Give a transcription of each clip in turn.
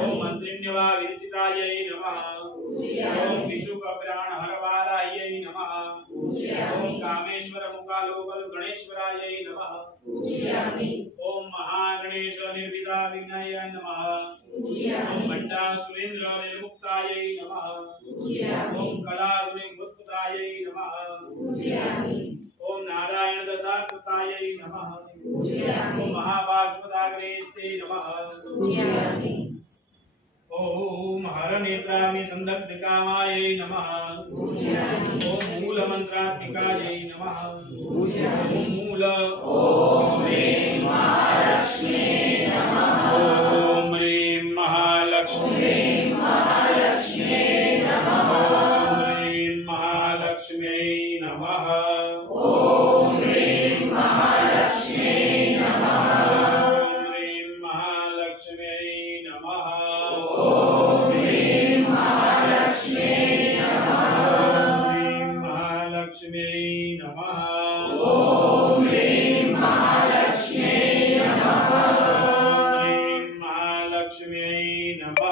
ओम मंत्रिण्यवा विरचितायै नमः। ओम विशुकप्राणहरवारायै नमः। ओम कामेश्वर मुकालोकल गणेश्वरायै नमः। ओम महागणेश निर्विदा विघ्नाय नमः। ओम भंडा सुरेंद्र निर्मुक्तायै नमः। ओम कलारुणि भूतपतायै नमः। ओम नारायण दशाकृतायै नमः। ओम महापाशुपदाग्रेस्ते नमः। ओम हरनेत्राग्नि संदग्ध कामायै नमः। ओम मूल मंत्रात्मिकायै नमः। ओम मूल ओम ह्रीं महालक्ष्मी नमः। ओम ह्रीं महालक्ष्मी नमः। ओम ह्रीं महालक्ष्मी नमः। ओम ह्रीं महालक्ष्मी नमः। ओम ह्रीं महालक्ष्मी नमः। ओम ह्रीं महालक्ष्मी नमः। ओम ह्रीं महालक्ष्मी नमः। ओम ह्रीं महालक्ष्मी नमः।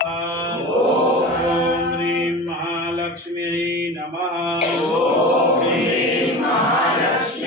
ओम ह्रीं महालक्ष्मी नमः। ओम ह्रीं महालक्ष्मी